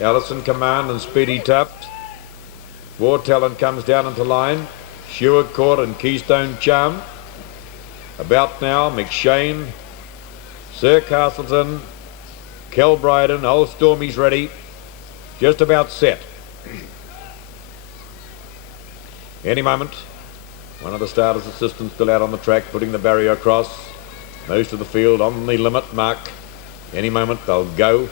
Alison Command and Speedy Tuft. War Talent comes down into line. Sure Court and Keystone Charm. About now, McShane, Sir Castleton, Kel Bryden, Old Stormy's ready. Just about set. Any moment, one of the starters' assistants still out on the track, putting the barrier across. Most of the field on the limit mark. Any moment they'll go.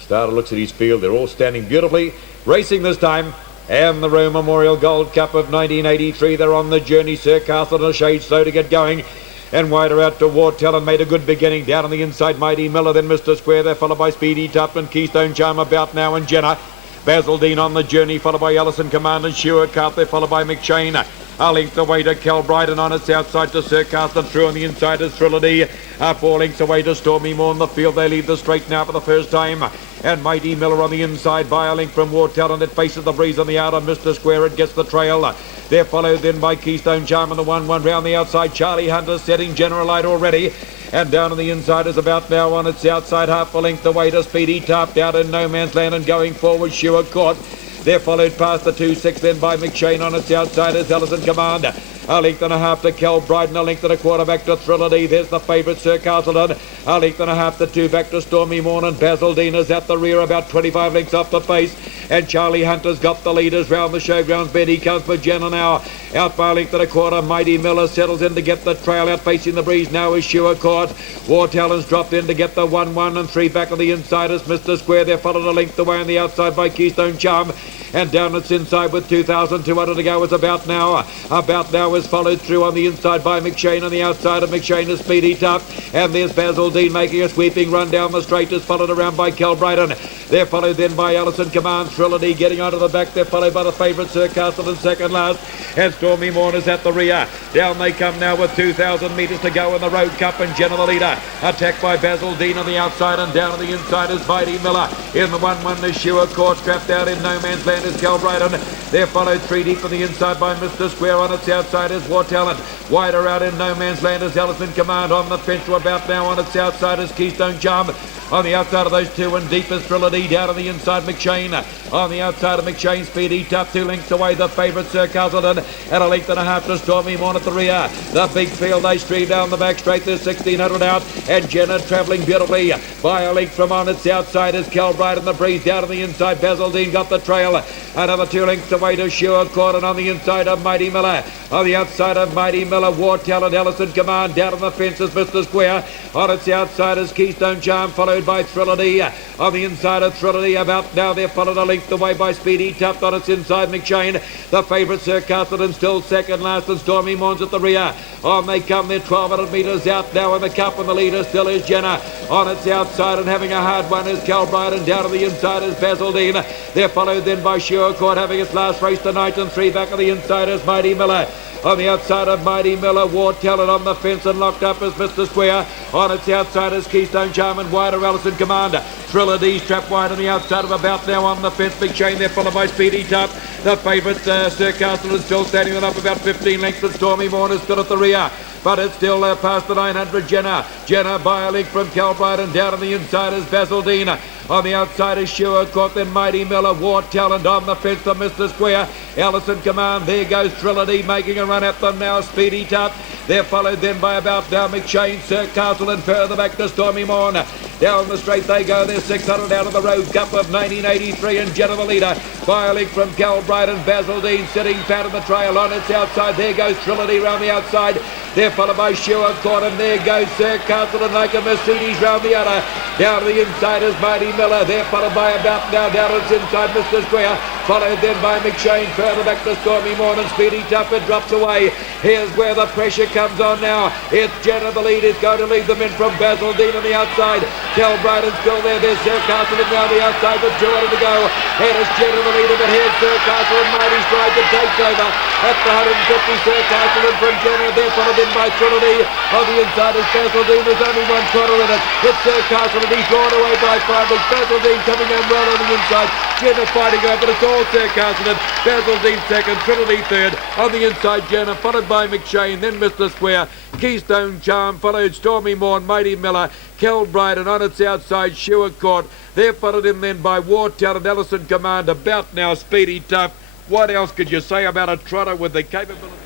Starter looks at his field. They're all standing beautifully. Racing this time. And the Rowe Memorial Gold Cup of 1983. They're on the journey. Sir Castleton a shade slow to get going. And wider out to War Talent, made a good beginning. Down on the inside, Mighty Miller, then Mr. Square. They're followed by Speedy Tuft and Keystone Charm about now and Jenner. Basil Dean on the journey, followed by Alison Command and Sure Cart. They're followed by McShane. A length away to Kel Bryden on its outside to Sir Castleton. Through on the inside is Thriller Dee. 4 lengths away to Stormy Moore in the field. They lead the straight now for the first time. And Mighty Miller on the inside by a length from War Talent. It faces the breeze on the outer. Mr. Square, it gets the trail. They're followed then by Keystone Charm and the 1-1 round the outside. Charlie Hunter setting General Light already. And down on the inside is about now on its outside, half a length away to Speedy Tuft. Out in no man's land and going forward, Sure Court. They're followed past the 2-6 then by McShane on its outside as Alison Command. A length and a half to Kel Bryden, a length and a quarter back to Thriller Dee. There's the favourite Sir Castleton. A length and a half to 2 back to Stormy Morn, and Basil Dean is at the rear about 25 lengths off the pace. And Charlie Hunter's got the leaders round the showgrounds bend. He comes for Jenner now. Out by a length and a quarter. Mighty Miller settles in to get the trail. Out facing the breeze now is Sure Court. War Talent's dropped in to get the 1-1 and 3 back on the inside is Mr. Square. They're followed a length away on the outside by Keystone Charm. And down its inside with 2,200 to go is about now. About now is followed through on the inside by McShane. On the outside of McShane is Speedy Tuft. And there's Basil Dean making a sweeping run down the straight. Is followed around by Kel Bryden. They're followed then by Alison Command. Thriller Dee getting onto the back. They're followed by the favourite Sir Castleton second last. And Stormy Morn is at the rear. Down they come now with 2,000 metres to go in the Rowe Cup. And Jenner the leader. Attacked by Basil Dean on the outside. And down on the inside is Mighty Miller. In the 1-1 is Sure Court. Trapped out in no man's land is Kel Bryden. They're followed 3 deep on the inside by Mr. Square. On its outside is War Talent. Wider out in no man's land is Alison Command. On the fence to about now on its outside is Keystone Charm. On the outside of those two and deep is Thriller Dee. Down on the inside McShane. On the outside of McShane, Speedy Tuft 2 lengths away the favourite Sir Castleton. And a length and a half to Stormy Morn at the rear. The big field they stream down the back straight. There's 1,600 out. And Jenner travelling beautifully. By a length from on its outside is Kel Bryden. The breeze down on the inside. Basil Dean got the trail. Another 2 lengths away to Sure Court. And on the inside of Mighty Miller. On the outside of Mighty Miller, War Talent, Alison Command. Down on the fence is Mr. Square. On its outside is Keystone Charm, followed by Thriller Dee. On the inside of Thriller Dee, about now they're followed a length away by Speedy Tuft. On its inside, McShane. The favourite Sir Castleton still second last, and Stormy Morn's at the rear. On they come, they're 1,200 metres out now in the cup, and the leader still is Jenner. On its outside and having a hard one is Kel Bryden. Down on the inside is Basil Dean. They're followed then by Sure Court, having its last race tonight, and 3 back on the inside is Mighty Miller. On the outside of Mighty Miller, War Talent on the fence, and locked up is Mr. Square. On its outside is Keystone Charm, and wider Alison Command. Thriller Dee strapped wide on the outside of about now on the fence. McShane there followed by Speedy Tuft. The favourite Sir Castleton is still standing up about 15 lengths, and Stormy Morn is still at the rear. But it's still past the 900 Jenner. Jenner by a length from Kel Bryden. Down on the inside is Basil Dean. On the outside is Sure Court, then Mighty Miller. War Talent on the fence to Mr. Square. Alison Command, there goes Thriller Dee making a run at them now. Speedy Tuft. They're followed then by about now McShane, Sir Castleton, further back to Stormy Morn. Down the straight they go. There's 600 out of the Rowe Cup of 1983, and Jenner the leader. By a length from Kel Bryden. Basil Dean sitting fat on the trail. On its outside, there goes Thriller Dee round the outside. They're followed by Sure Court, and there goes Sir Castleton like a Mercedes round the other. Down to the inside is Mighty Miller. They're followed by about now down its inside Mr. Square. Followed then by McShane. Further back to Stormy Morn, and Speedy Tuft. It drops away. Here's where the pressure comes on now. It's Jenner the lead. Is going to lead them in from Basil Dean on the outside. Kel Bryden still there. There's Sir Castleton down the outside with 200 to go. Here is Jenner the leader, but here's Sir Castleton. Mighty stride that takes over. At the 150, Sir Castleton from Jenner. They're followed in by Thriller Dee. On the inside is Basil Dean. There's only one trotter in it. It's Sir Castleton. He's drawn away by 5. Basil Dean coming home well on the inside. Jenner fighting over, but it's all Sir Castleton. Basil Dean second, Thriller Dee third. On the inside, Jenner, followed by McShane, then Mr. Square. Keystone Charm, followed Stormy Morn, Matey Miller, Kilbride, and on its outside, Shewer Court. They're followed in then by War Talent, Ellison Command, about now Speedy Tough. What else could you say about a trotter with the capability?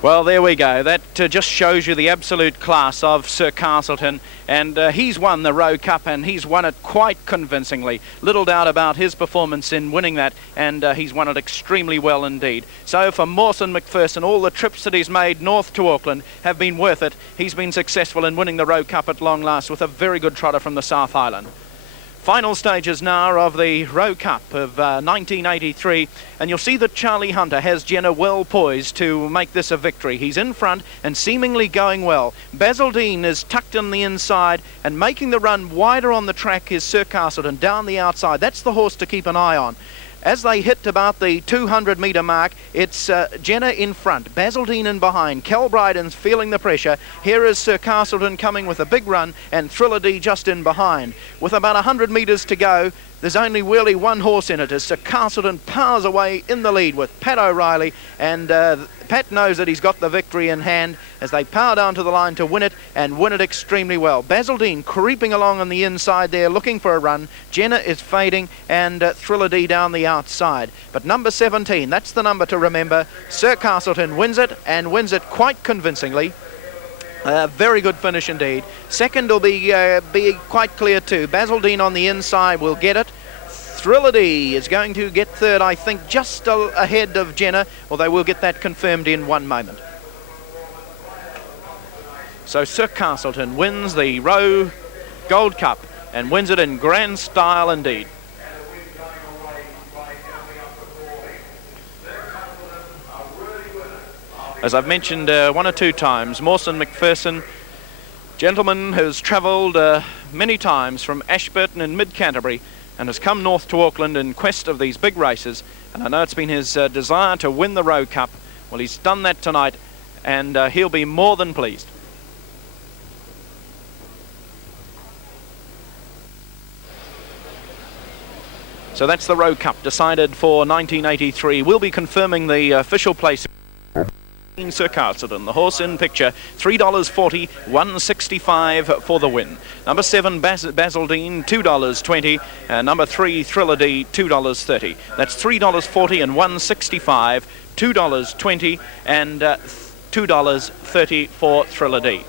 Well, there we go. That just shows you the absolute class of Sir Castleton, and he's won the Rowe Cup, and he's won it quite convincingly. Little doubt about his performance in winning that, and he's won it extremely well indeed. So for Mawson McPherson, all the trips that he's made north to Auckland have been worth it. He's been successful in winning the Rowe Cup at long last with a very good trotter from the South Island. Final stages now of the Rowe Cup of 1983, and you'll see that Charlie Hunter has Jenner well poised to make this a victory. He's in front and seemingly going well. Basil Dean is tucked in the inside, and making the run wider on the track is Sir Castleton down the outside. That's the horse to keep an eye on. As they hit about the 200-metre mark, it's Jenner in front, Basil Dean in behind, Kilbriden's feeling the pressure. Here is Sir Castleton coming with a big run, and Thriller Dee just in behind. With about 100 metres to go, there's only really one horse in it as Sir Castleton powers away in the lead with Pat O'Reilly, and Pat knows that he's got the victory in hand as they power down to the line to win it, and win it extremely well. Basil Dean creeping along on the inside there looking for a run. Jenner is fading, and Thriller Dee down the outside. But number 17, that's the number to remember. Sir Castleton wins it, and wins it quite convincingly. Very good finish indeed. Second will be quite clear too. Basil Dean on the inside will get it. Thriller Dee is going to get third, I think, just ahead of Jenner, although we'll get that confirmed in one moment. So Sir Castleton wins the Rowe Gold Cup and wins it in grand style indeed. As I've mentioned one or two times, Mawson McPherson, gentleman who's travelled many times from Ashburton in mid-Canterbury and has come north to Auckland in quest of these big races. And I know it's been his desire to win the Rowe Cup. Well, he's done that tonight, and he'll be more than pleased. So that's the Rowe Cup decided for 1983. We'll be confirming the official place. Sir Castleton, the horse in picture, $3.40, $1.65 for the win. Number 7, Basil Dean, $2.20. Number 3, Thriller Dee, $2.30. That's $3.40 and $1.65, $2.20 and $2.30 for Thriller Dee.